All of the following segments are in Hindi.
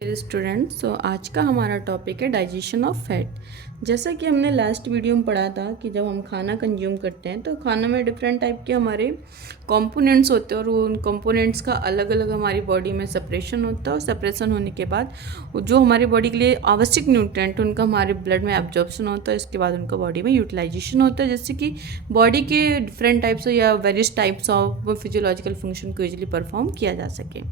स्टूडेंट आज का हमारा टॉपिक है डाइजेशन ऑफ फैट। जैसा कि हमने लास्ट वीडियो में पढ़ा था कि जब हम खाना कंज्यूम करते हैं तो खाना में डिफरेंट टाइप के हमारे कंपोनेंट्स होते हैं और उन कंपोनेंट्स का अलग अलग हमारी बॉडी में सेपरेशन होता है और सेपरेशन होने के बाद जो हमारी बॉडी के लिए आवश्यक न्यूट्रिएंट उनका हमारे ब्लड में एब्जॉर्प्शन होता है। इसके बाद उनका बॉडी में यूटिलाइजेशन होता है, जिससे कि बॉडी के डिफरेंट टाइप्स या various types of physiological function को ईजिली परफॉर्म किया जा सके।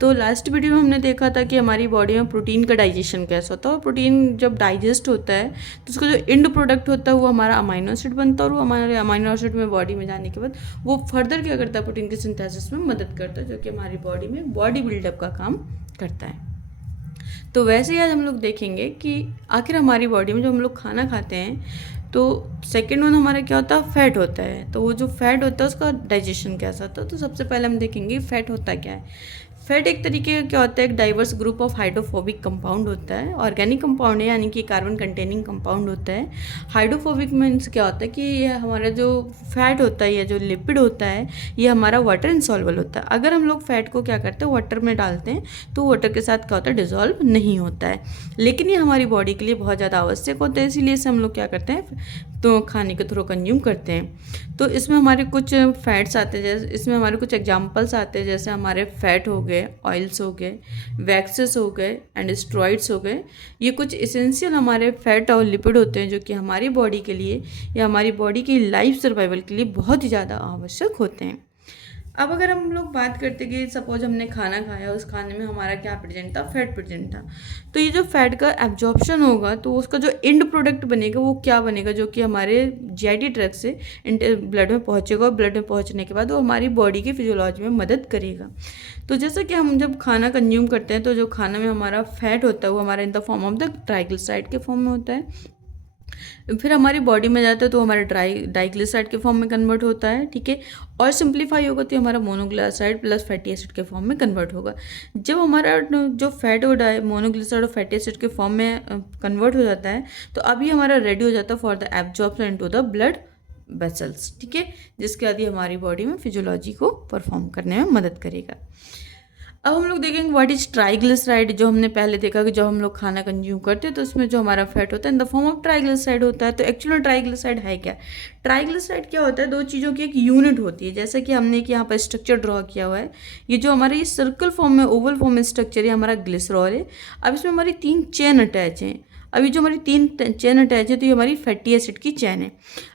तो लास्ट वीडियो में हमने देखा था कि हमारी बॉडी में प्रोटीन का डाइजेशन कैसा होता है और प्रोटीन जब डाइजेस्ट होता है तो उसका जो एंड प्रोडक्ट होता है वो हमारा अमाइनो एसिड बनता है और वो हमारे अमाइनो एसिड में बॉडी में जाने के बाद वो फर्दर क्या करता है, प्रोटीन के सिंथेसिस में मदद करता है, जो कि हमारी बॉडी में बॉडी बिल्डअप का काम करता है। तो वैसे ही आज हम लोग देखेंगे कि आखिर हमारी बॉडी में जब हम लोग खाना खाते हैं तो सेकेंड वन हमारा क्या होता है, फैट होता है। तो वो जो फैट होता है उसका डाइजेशन कैसा होता है। तो सबसे पहले हम देखेंगे फैट होता क्या है। फैट एक तरीके का क्या होता है, एक diverse group of hydrophobic compound होता है। ऑर्गेनिक कंपाउंड है, यानी कि कार्बन कंटेनिंग कंपाउंड होता है। हाइड्रोफोबिक मीन्स क्या होता है कि ये हमारा जो फैट होता है या जो लिपिड होता है ये हमारा वाटर इंसॉल्युबल होता है। अगर हम लोग फैट को क्या करते हैं, वाटर में डालते हैं तो वाटर के साथ क्या होता है, डिजॉल्व नहीं होता है, लेकिन ये हमारी बॉडी के लिए बहुत ज़्यादा आवश्यक होता है। इसीलिए इसे हम लोग क्या करते हैं, तो खाने के थ्रू कंज्यूम करते हैं। तो इसमें हमारे कुछ फैट्स आते हैं, जैसे इसमें हमारे कुछ एग्जांपल्स आते हैं, जैसे हमारे फैट हो गए, ऑयल्स हो गए, वैक्सेस हो गए एंड स्टेरॉइड्स हो गए। ये कुछ एसेंशियल हमारे फैट और लिपिड होते हैं जो कि हमारी बॉडी के लिए या हमारी बॉडी की लाइफ सर्वाइवल के लिए बहुत ही ज़्यादा आवश्यक होते हैं। अब अगर हम लोग बात करते कि सपोज हमने खाना खाया, उस खाने में हमारा क्या प्रेजेंट था, फैट प्रेजेंट था। तो ये जो फैट का एब्जॉर्प्शन होगा तो उसका जो एंड प्रोडक्ट बनेगा वो क्या बनेगा, जो कि हमारे जीआईटी ट्रैक्ट से ब्लड में पहुंचेगा और ब्लड में पहुंचने के बाद वो हमारी बॉडी की फिजियोलॉजी में मदद करेगा। तो जैसा कि हम जब खाना कंज्यूम करते हैं तो जो खाना में हमारा फैट होता है वो हमारा इन the form of the triglyceride के फॉर्म में होता है। फिर हमारी बॉडी में जाता है तो हमारे डाइग्लिसराइड के फॉर्म में कन्वर्ट होता है, ठीक है। और सिंप्लीफाई होगा तो हमारा मोनोग्लिसराइड प्लस फैटी एसिड के फॉर्म में कन्वर्ट होगा। जब हमारा जो फैट हो मोनोग्लिसराइड और फैटी एसिड के फॉर्म में कन्वर्ट हो जाता है तो अभी हमारा रेडी हो जाता है for the absorption into the blood vessels, ठीक है, जिसके बाद ये हमारी बॉडी में फिजियोलॉजी को परफॉर्म करने में मदद करेगा। अब हम लोग देखेंगे व्हाट इज ट्राइग्लिसराइड। जो हमने पहले देखा कि जब हम लोग खाना कंज्यूम करते हैं तो उसमें जो हमारा फैट होता है इन द फॉर्म ऑफ ट्राइग्लिसराइड होता है। तो एक्चुअली ट्राइग्लिसराइड है क्या, ट्राइग्लिसराइड क्या होता है, दो चीज़ों की एक यूनिट होती है। जैसे कि हमने एक यहाँ पर स्ट्रक्चर ड्रॉ किया हुआ है, ये जो हमारे सर्कल फॉर्म में ओवल फॉर्म में स्ट्रक्चर है हमारा ग्लिसरॉल है। अब इसमें हमारी 3 चेन अटैच हैं। अभी जो हमारी 3 चेन अटैच है तो ये हमारी फैटी एसिड की चेन है।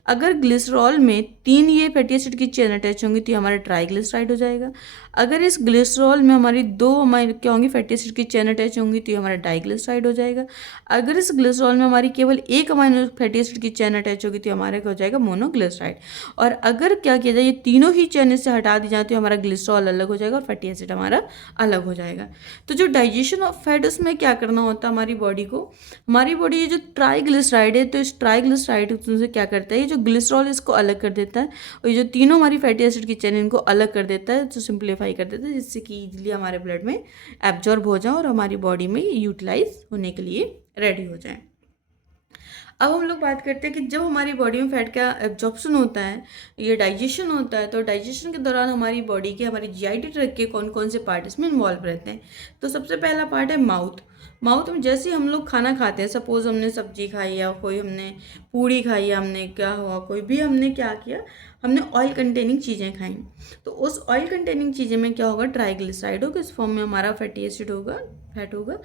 अगर ग्लिसरॉल में 3 ये फैटी एसिड की चेन अटैच होंगी तो ये हमारा ट्राइग्लिसराइड हो जाएगा। अगर इस ग्लिसरॉल में हमारी 2 हमारी क्या होंगी, फैटी एसिड की चेन अटैच होंगी तो ये हमारा डाइग्लिसराइड हो जाएगा। अगर इस ग्लिसरॉल में हमारी केवल एक अमाइनो फैटी एसिड की चेन अटैच होगी तो हमारा क्या हो जाएगा, मोनोग्लिसराइड। और अगर क्या किया जाए, ये तीनों ही चेन इससे हटा दी जाए तो हमारा ग्लिसरॉल अलग हो जाएगा और फैटी एसिड हमारा अलग हो जाएगा। तो जो डाइजेशन ऑफ फैट उसमें क्या करना होता है हमारी बॉडी को, हमारी बॉडी ये जो ट्राइग्लिसराइड है तो इस ट्राइग्लिसराइड से क्या करता है, ये जो ग्लिसरॉल इसको अलग कर देता है और ये जो तीनों हमारी फैटी एसिड की चेन इनको अलग कर देता है, जो सिंप्लीफाई कर देता है, जिससे कि इजीली हमारे ब्लड में एब्जॉर्ब हो जाए और हमारी बॉडी में यूटिलाइज होने के लिए रेडी हो जाए। अब हम लोग बात करते हैं कि जब हमारी बॉडी में फैट का एब्जॉर्प्शन होता है, ये डाइजेशन होता है, तो डाइजेशन के दौरान हमारी बॉडी के हमारी जीआईटी ट्रैक्ट के कौन कौन से पार्ट इसमें इन्वॉल्व रहते हैं। तो सबसे पहला पार्ट है माउथ। माउथ में जैसे ही हम लोग खाना खाते हैं, सपोज हमने सब्जी खाई या कोई हमने पूड़ी खाई या हमने क्या हुआ कोई भी हमने क्या किया, हमने ऑयल कंटेनिंग चीज़ें खाई, तो उस ऑयल कंटेनिंग चीज़ें में क्या होगा, ट्राइग्लिसराइड होगा, इस फॉर्म में हमारा फैटी एसिड होगा, फैट होगा।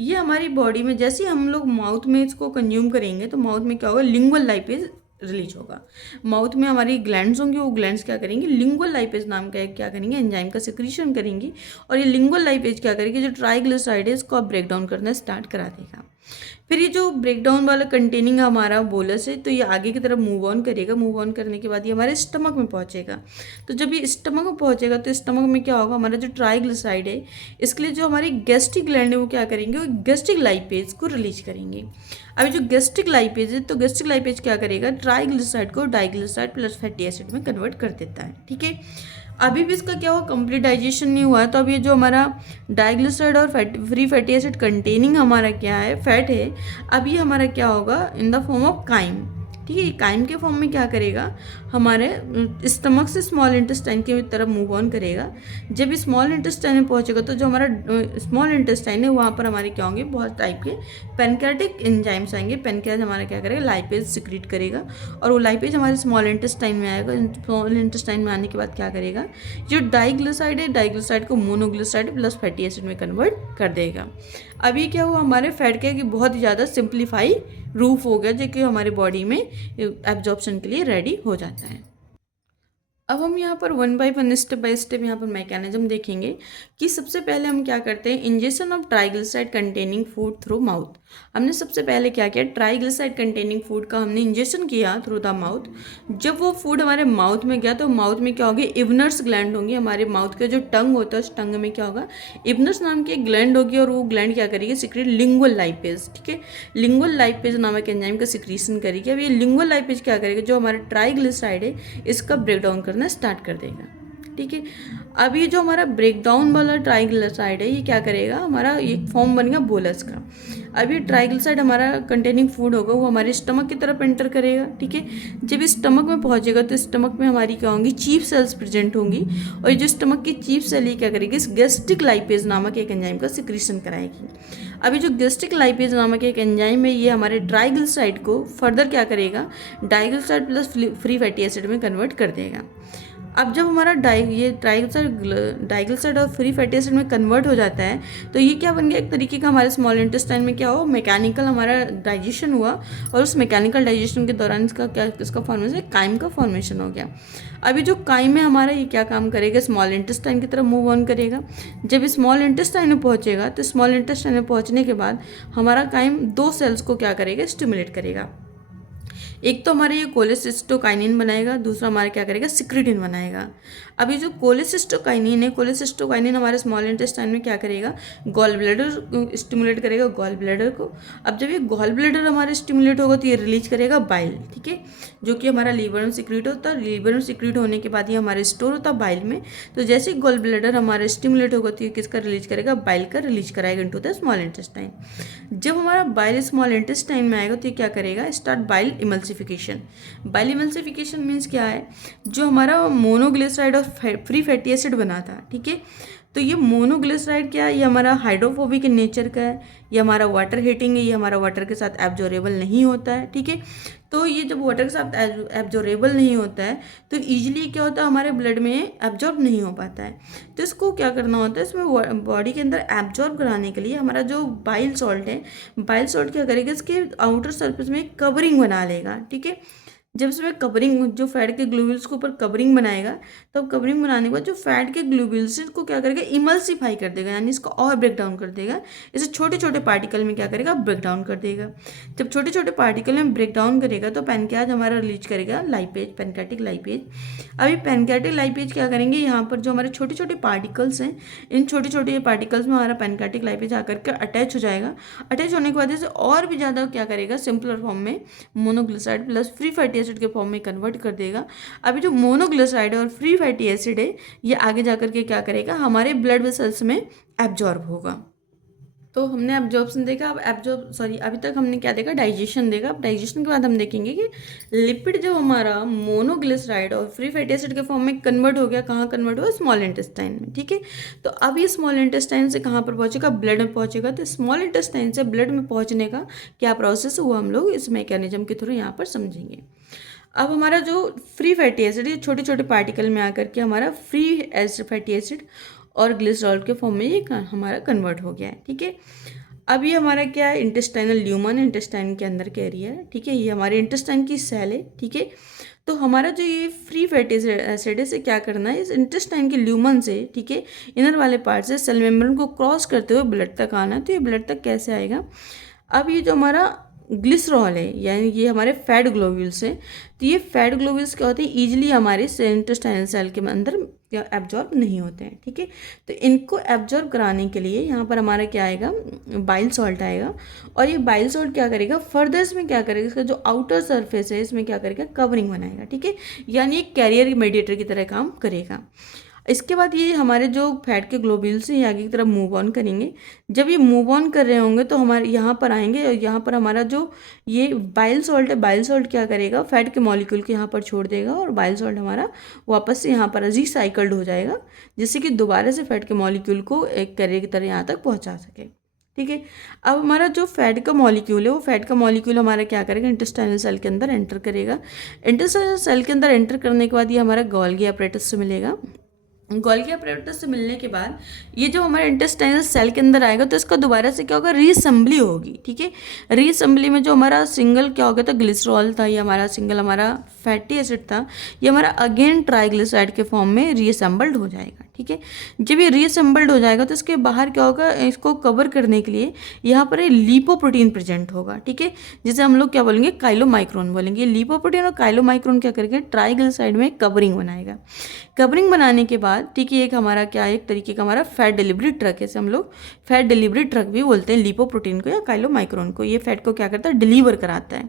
ये हमारी बॉडी में जैसे ही हम लोग माउथ में इसको कंज्यूम करेंगे तो माउथ में क्या होगा, लिंगुअल लाइपेज रिलीज होगा। माउथ में हमारी ग्लैंड्स होंगी, वो ग्लैंड्स क्या करेंगी, लिंगुअल लाइपेज नाम का एक क्या करेंगे, एंजाइम का सिक्रीशन करेंगी और ये लिंगुअल लाइपेज क्या करेगी, जो ट्राइग्लिसराइड है इसको ब्रेक डाउन करना स्टार्ट करा देगा। फिर ये जो ब्रेक डाउन वाला कंटेनिंग हमारा बोलस है तो ये आगे की तरफ मूव ऑन करेगा। मूव ऑन करने के बाद ये हमारे स्टमक में पहुंचेगा। तो जब ये स्टमक में पहुंचेगा तो स्टमक में क्या होगा, हमारा जो ट्राइग्लिसराइड है इसके लिए जो हमारी गैस्ट्रिक ग्लैंड है वो क्या करेंगे, वो गैस्ट्रिक लाइपेज को रिलीज करेंगे। अभी जो गैस्ट्रिक लाइपेज है तो गैस्ट्रिक लाइपेज क्या करेगा, ट्राइग्लिसराइड को डाइग्लिसराइड प्लस फैटी एसिड में कन्वर्ट कर देता है, ठीक है। अभी भी इसका क्या हुआ, कंप्लीट डाइजेशन नहीं हुआ है। तो अब ये जो हमारा डाइग्लिसराइड और फ्री फैटी एसिड कंटेनिंग हमारा क्या है, फैट है, अब ये हमारा क्या होगा इन द फॉर्म ऑफ काइम, ठीक है। काइम के फॉर्म में क्या करेगा, हमारे स्टमक से स्मॉल इंटेस्टाइन की तरफ मूव ऑन करेगा। जब स्मॉल इंटेस्टाइन में पहुंचेगा तो जो हमारा स्मॉल इंटेस्टाइन है वहाँ पर हमारे क्या होंगे, बहुत टाइप के पैनक्रियाटिक एंजाइम्स आएंगे। पैनक्रियाज हमारा क्या करेगा, लाइपेज सिक्रीट करेगा और वो लाइपेज हमारे स्मॉल इंटेस्टाइन में आएगा। स्मॉल इंटेस्टाइन में आने के बाद क्या करेगा, जो डाइग्लिसराइड है डाइग्लिसराइड को मोनोग्लिसराइड प्लस फैटी एसिड में कन्वर्ट कर देगा। अभी क्या हुआ, हमारे फैट क्या कि बहुत ही ज़्यादा सिंप्लीफाई रूफ हो गया, जो कि हमारे बॉडी में एब्जॉर्प्शन के लिए रेडी हो जाता है। अब हम यहाँ पर one by one step by step यहाँ पर मैकेनिज्म देखेंगे कि सबसे पहले हम क्या करते हैं, injection of triglyceride containing food through mouth. हमने सबसे पहले क्या किया, ट्राइग्लिसराइड कंटेनिंग फूड का हमने इंजेक्शन किया थ्रू द माउथ। जब वो फूड हमारे माउथ में गया तो माउथ में क्या होगी, इवनर्स ग्लैंड होंगी। हमारे माउथ का जो टंग होता है उस टंग में क्या होगा, इवनर्स नाम की एक ग्लैंड होगी और वो ग्लैंड क्या करेगी, सिक्रेट लिंगुअल लाइपेज। ठीक है, लिंगुअल लाइपेज नामक एंजाइम का सिक्रीशन करेगी। अब ये लिंगुअल लाइपेज क्या करेगा, जो हमारा ट्राइग्लिसराइड है इसका ब्रेकडाउन करना स्टार्ट कर देगा। ठीक है, अब ये जो हमारा ब्रेकडाउन वाला ट्राइग्लिसराइड है ये क्या करेगा, हमारा एक फॉर्म बनेगा बोलस का। अब ये ट्राइग्लिसराइड हमारा कंटेनिंग फूड होगा, वो हमारे स्टमक की तरफ एंटर करेगा। ठीक है, जब इस स्टमक में पहुंचेगा तो स्टमक में हमारी क्या होंगी, चीफ सेल्स प्रेजेंट होंगी और ये जो स्टमक की चीफ सेल ये क्या करेगी, इस गैस्ट्रिक लाइपेज नामक एक एंजाइम का सिक्रीशन कराएगी। अभी जो गैस्ट्रिक लाइपेज नामक एक एंजाइम है ये हमारे ट्राइग्लिसराइड को फर्दर क्या करेगा, diglyceride plus free fatty acid में कन्वर्ट कर देगा। अब जब हमारा ये डाइग्लिसराइड और फ्री फैटी एसिड में कन्वर्ट हो जाता है तो ये क्या बन गया, एक तरीके का हमारे स्मॉल इंटेस्टाइन में क्या हो, मैकेनिकल हमारा डाइजेशन हुआ और उस मैकेनिकल डाइजेशन के दौरान इसका फॉर्मेशन, काइम का फॉर्मेशन हो गया। अभी जो काइम है हमारा ये क्या काम करेगा, स्मॉल इंटेस्टाइन की तरफ मूव ऑन करेगा। जब स्मॉल इंटेस्टाइन में पहुंचेगा तो स्मॉल इंटेस्टाइन में पहुंचने के बाद हमारा काइम दो सेल्स को क्या करेगा, स्टिमुलेट करेगा। एक तो हमारे ये कोलेसिस्टोकाइनिन बनाएगा, दूसरा हमारा क्या करेगा, सिक्रीटिन बनाएगा। अभी जो कोलेसिस्टोकाइनिन है, कोलेसिस्टोकाइनिन हमारे स्मॉल इंटेस्टाइन में क्या करेगा, गॉल ब्लैडर स्टिमुलेट करेगा, गॉल ब्लैडर को। अब जब ये गॉल ब्लैडर हमारे स्टिमुलेट होगा तो ये रिलीज करेगा बाइल। ठीक है, जो कि हमारा लीवर में सिक्रीट होता है। लीवर में सिक्रीट होने के बाद ये हमारे स्टोर होता है बाइल में। तो जैसे ही गॉल ब्लैडर हमारे स्टिमुलेट होगा तो ये किसका रिलीज करेगा, बाइल का रिलीज कराएगा इनटू द स्मॉल इंटेस्टाइन। जब हमारा बाइल स्मॉल इंटेस्टाइन में आएगा तो ये क्या करेगा, start bile emulsification. Bile emulsification means क्या है, जो हमारा मोनोग्लिसराइड और फ्री फैटी एसिड बना था। ठीक है, तो ये मोनोग्लिसराइड क्या है, ये हमारा हाइड्रोफोबिक नेचर का है, ये हमारा वाटर हीटिंग है, ये हमारा वाटर के साथ एब्जॉर्बेबल नहीं होता है। ठीक है, तो ये जब वाटर के साथ एब्जॉर्बेबल नहीं होता है तो ईजिली क्या होता है, हमारे ब्लड में एब्जॉर्ब नहीं हो पाता है। तो इसको क्या करना होता है, इसमें बॉडी के अंदर एब्जॉर्ब कराने के लिए हमारा जो बाइल सॉल्ट है, बाइल सॉल्ट क्या करेगा, इसके आउटर सरफेस में कवरिंग बना लेगा। ठीक है, जब इसमें कवरिंग, जो फैट के ग्लोब्यूल्स के ऊपर कवरिंग बनाएगा, तब कवरिंग बनाने के बाद जो फैट के ग्लोब्यूल्स हैं इसको क्या करेगा, इमल्सिफाई कर देगा, यानी इसको और ब्रेक डाउन कर देगा। इसे छोटे छोटे पार्टिकल में क्या करेगा, ब्रेक डाउन कर देगा। जब छोटे छोटे पार्टिकल में ब्रेक डाउन करेगा तो पैनक्रियाज हमारा रिलीज करेगा लाइपेज, पैनक्रियाटिक लाइपेज। अभी पैनक्रियाटिक लाइपेज क्या करेंगे, यहाँ पर जो हमारे छोटे छोटे पार्टिकल्स हैं, इन छोटे छोटे पार्टिकल्स में हमारा पैनक्रियाटिक लाइपेज आकर के अटैच हो जाएगा। अटैच होने के बाद इसे और भी ज़्यादा क्या करेगा, सिंपलर फॉर्म में monoglyceride plus free fatty acid के फॉर्म में कन्वर्ट कर देगा। अभी जो मोनोग्लिसराइड और फ्री फैटी एसिड है ये आगे जाकर के क्या करेगा, हमारे ब्लड वेसल्स में एब्जॉर्ब होगा। तो हमने एब्जॉर्प्शन देखा। अब अभी तक हमने क्या देखा, डाइजेशन देखा। अब डाइजेशन के बाद हम देखेंगे कि लिपिड जब हमारा मोनोग्लिसराइड और फ्री फैटी एसिड के फॉर्म में कन्वर्ट हो गया, कहाँ कन्वर्ट हुआ, स्मॉल इंटेस्टाइन में। ठीक है, तो अब ये स्मॉल इंटेस्टाइन से कहाँ पर पहुंचेगा, ब्लड में पहुंचेगा। तो स्मॉल इंटेस्टाइन से ब्लड में पहुंचने का क्या प्रोसेस हुआ, हम लोग इस मैकेनिज्म के थ्रू यहाँ पर समझेंगे। अब हमारा जो फ्री फैटी एसिड है, छोटे छोटे पार्टिकल में आकर के हमारा फ्री फैटी एसिड और ग्लिसरॉल के फॉर्म में ये हमारा कन्वर्ट हो गया है। ठीक है, अब ये हमारा क्या है, इंटेस्टाइनल ल्यूमन, इंटेस्टाइन के अंदर का एरिया है। ठीक है, ये हमारे इंटेस्टाइन की सेल है। ठीक है, तो हमारा जो ये फ्री फैटी एसिड है, से क्या करना है, इस इंटेस्टाइन के ल्यूमन से, ठीक है, इनर वाले पार्ट से सेल मेम्ब्रेन को क्रॉस करते हुए ब्लड तक आना है। तो ये ब्लड तक कैसे आएगा, अब ये जो हमारा ग्लिसरॉल है, यानी ये हमारे फैट ग्लोब्यूल्स हैं। तो ये फैट ग्लोब्यूल्स क्या होते हैं, ईजिली हमारे इंटेस्टाइनल सेल के अंदर एब्जॉर्ब नहीं होते हैं। ठीक है, तो इनको एब्जॉर्ब कराने के लिए यहाँ पर हमारा क्या आएगा, बाइल सॉल्ट आएगा। और ये बाइल सॉल्ट क्या करेगा, फर्दर इसमें क्या करेगा, इसका जो आउटर सरफेस है इसमें क्या करेगा, कवरिंग बनाएगा। ठीक है, यानी एक कैरियर मेडिएटर की तरह काम करेगा। इसके बाद ये हमारे जो फैट के ग्लोब्यूल्स हैं ये आगे की तरफ मूव ऑन करेंगे। जब ये मूव ऑन कर रहे होंगे तो हमारे यहाँ पर आएंगे और यहाँ पर हमारा जो ये बाइल सॉल्ट है, बाइल सॉल्ट क्या करेगा, फैट के मॉलिक्यूल को यहाँ पर छोड़ देगा और बाइल सॉल्ट हमारा वापस से यहाँ पर रिसाइकल्ड हो जाएगा, जिससे कि दोबारा से फैट के मॉलिक्यूल को एक कैरियर की तरह यहाँ तक पहुँचा सके। ठीक है। अब हमारा जो फैट का मॉलिक्यूल है वो फैट का मॉलिक्यूल हमारा क्या करेगा, इंटेस्टाइनल सेल के अंदर एंटर करेगा। इंटेस्टाइनल सेल के अंदर एंटर करने के बाद ये हमारा गोल्गी अपरेटस से मिलेगा। गोल्गी अपरेटस से मिलने के बाद ये जो हमारे इंटेस्टाइनल सेल के अंदर आएगा तो इसका दोबारा से क्या होगा, रीअसेंबली होगी। ठीक है। रीअसेंबली में जो हमारा सिंगल क्या हो गया था, ग्लिसरॉल था, ये हमारा सिंगल हमारा फैटी एसिड था, ये हमारा अगेन ट्राइग्लिसराइड के फॉर्म में रीअसेंबल्ड हो जाएगा। ठीक है। जब ये रीअसेंबल्ड हो जाएगा तो इसके बाहर क्या होगा, इसको कवर करने के लिए यहाँ पर लिपोप्रोटीन प्रेजेंट होगा। ठीक है। जिसे हम लोग क्या बोलेंगे, काइलोमाइक्रोन बोलेंगे। लिपोप्रोटीन और काइलोमाइक्रोन क्या करेंगे, ट्राइग्लिसराइड में कवरिंग बनाएगा। कवरिंग बनाने के बाद ठीक है, एक हमारा क्या है, एक तरीके का हमारा फैट डिलीवरी ट्रक है, हम लोग फैट डिलीवरी ट्रक भी बोलते हैं लिपोप्रोटीन को या काइलोमाइक्रोन को। ये फैट को क्या करता है, डिलीवर कराता है।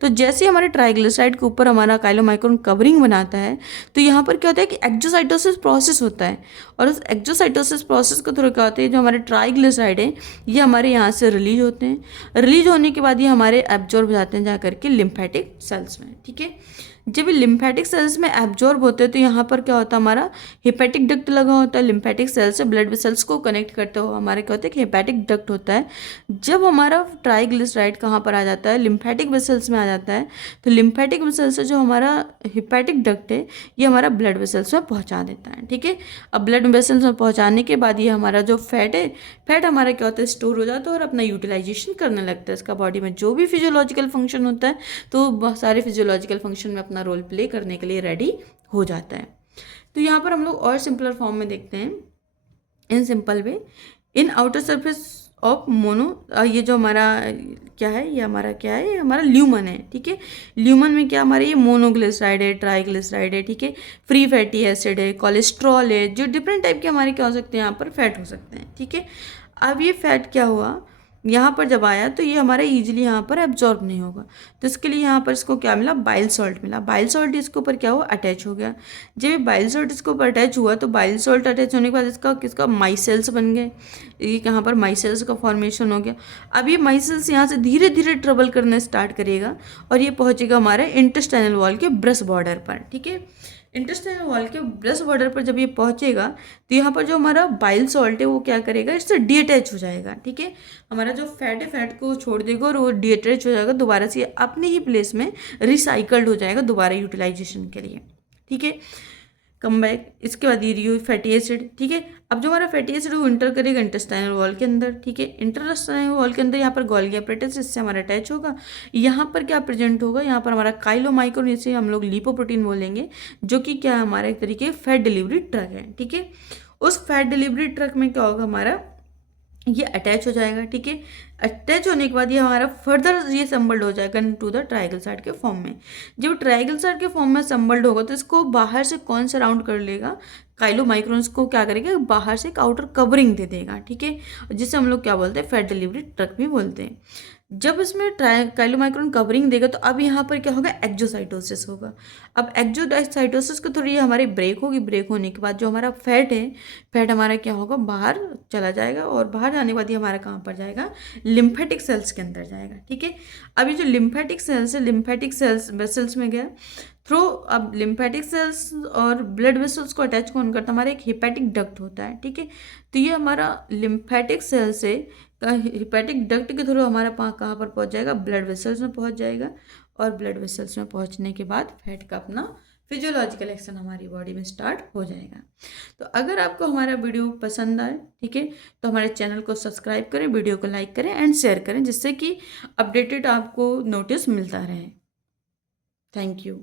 तो जैसे हमारे ट्राइग्लिसराइड के ऊपर हमारा काइलोमाइक्रोन कवरिंग बनाता है तो यहाँ पर क्या होता है कि एक्सोसाइटोसिस प्रोसेस होता है, और उस एक्सोसाइटोसिस प्रोसेस के थ्रू क्या होता है, जो हमारे ट्राइग्लिसराइड है ये हमारे यहाँ से रिलीज होते हैं। रिलीज होने के बाद ये हमारे एब्जॉर्ब हो जाते हैं जा करके लिम्फेटिक सेल्स में। ठीक है। जब ये लिम्फेटिक सेल्स में एब्जॉर्ब होते हैं तो यहाँ पर क्या होता है, हमारा हेपेटिक डक्ट लगा होता है। लिम्फेटिक सेल से ब्लड वेसल्स को कनेक्ट करते हुए हमारे क्या होता है कि हेपेटिक डक्ट होता है। जब हमारा ट्राइग्लिसराइड कहाँ पर आ जाता है, लिम्फेटिक वेसल्स में आ जाता है, तो लिम्फेटिक वेसल्स से जो हमारा हेपेटिक डक्ट है ये हमारा ब्लड वेसल्स में पहुँचा देता है। ठीक है। अब ब्लड वेसल्स में पहुँचाने के बाद ये हमारा जो फैट है, फैट हमारा क्या होता है, स्टोर हो जाता है और अपना यूटिलाइजेशन करने लगता है। इसका बॉडी में जो भी फिजियोलॉजिकल फंक्शन होता है तो बहुत सारे फिजियोलॉजिकल फंक्शन में अपना रोल प्ले करने के लिए रेडी हो जाता है। तो यहाँ पर हम लोग और सिंपलर फॉर्म में देखते हैं, in simple way, in outer surface of mono, ये जो हमारा क्या है, ये हमारा क्या है, ये हमारा ल्यूमन है। ठीक है। ल्यूमन में क्या हमारे ये मोनोग्लिसराइड है, ट्राइग्लिसराइड है। ठीक है। फ्री फैटी एसिड है, कोलेस्ट्रॉल है, जो डिफरेंट टाइप के हमारे क्या हो सकते हैं, यहाँ पर फैट हो सकते हैं। ठीक है। अब ये फैट क्या हुआ, यहाँ पर जब आया तो ये हमारा इजीली यहाँ पर एब्जॉर्ब नहीं होगा, तो इसके लिए यहाँ पर इसको क्या मिला, बाइल सॉल्ट मिला। बाइल सॉल्ट इसके ऊपर क्या हुआ, अटैच हो गया। जब ये बाइल सॉल्ट इसके ऊपर अटैच हुआ तो बाइल सॉल्ट अटैच होने के बाद इसका किसका, माइसेल्स बन गए। ये यहाँ पर माइसेल्स का फॉर्मेशन हो गया। अब ये माइसेल्स यहाँ से धीरे धीरे ट्रेवल करना स्टार्ट करेगा और ये पहुँचेगा हमारे इंटेस्टाइनल वॉल के ब्रेस्ट बॉर्डर पर। ठीक है। इंटेस्टाइनल वॉल के ब्रेस्ट बॉर्डर पर जब ये पहुंचेगा तो यहाँ पर जो हमारा बाइल सॉल्ट है वो क्या करेगा, इससे डीअटैच हो जाएगा। ठीक है। हमारा जो फैट है फैट को छोड़ देगा और वो डीअटैच हो जाएगा, दोबारा से अपने ही प्लेस में रिसाइकल्ड हो जाएगा दोबारा यूटिलाइजेशन के लिए। ठीक है। कम बैक, इसके बाद ये रियो फैटी एसिड। ठीक है। अब जो हमारा फैटी एसिड वो इंटर करेगा इंटेस्टाइनल वॉल के अंदर। ठीक है। इंटेस्टाइनल वॉल के अंदर यहाँ पर गोल्गी अपरेटस इससे हमारा अटैच होगा। यहाँ पर क्या प्रेजेंट होगा, यहाँ पर हमारा काइलोमाइक्रोन, इसे हम लोग लिपोप्रोटीन बोलेंगे, जो कि क्या हमारा एक तरीके फैट डिलीवरी ट्रक है। ठीक है। उस फैट डिलीवरी ट्रक में क्या होगा, हमारा ये अटैच हो जाएगा। ठीक है। अटैच होने के बाद ये हमारा फर्दर ये असम्बल्ड हो जाएगा टू द ट्राइग्लिसराइड के फॉर्म में। जब ट्राइग्लिसराइड के फॉर्म में असम्बल्ड होगा तो इसको बाहर से कौन सराउंड कर लेगा, काइलोमाइक्रोन्स को क्या करेगा, बाहर से एक आउटर कवरिंग दे देगा। ठीक है। जिसे हम लोग क्या बोलते हैं, फैट डिलीवरी ट्रक भी बोलते हैं। जब इसमें काइलोमाइक्रोन कवरिंग देगा तो अब यहाँ पर क्या होगा, एक्सोसाइटोसिस होगा। अब एक्सोसाइटोसिस के थ्रू ये हमारी ब्रेक होगी। ब्रेक होने के बाद जो हमारा फैट है, फैट हमारा क्या होगा, बाहर चला जाएगा और बाहर जाने के बाद ये हमारा कहाँ पर जाएगा, लिम्फेटिक सेल्स के अंदर जाएगा। ठीक है। अब ये जो लिम्फेटिक सेल्स है, लिम्फेटिक सेल्स वेसल्स में गया थ्रू। अब लिम्फेटिक सेल्स और ब्लड वेसल्स को अटैच कौन करता है, हमारा एक हेपेटिक डक्ट होता है। ठीक है। तो ये हमारा लिम्फेटिक सेल से हेपेटिक डक्ट के थ्रू हमारा कहाँ पर पहुँच जाएगा, ब्लड वेसल्स में पहुँच जाएगा। और ब्लड वेसल्स में पहुँचने के बाद फैट का अपना फिजियोलॉजिकल एक्शन हमारी बॉडी में स्टार्ट हो जाएगा। तो अगर आपको हमारा वीडियो पसंद आए, ठीक है, तो हमारे चैनल को सब्सक्राइब करें, वीडियो को लाइक करें एंड शेयर करें, जिससे कि अपडेटेड आपको नोटिस मिलता रहे। Thank you.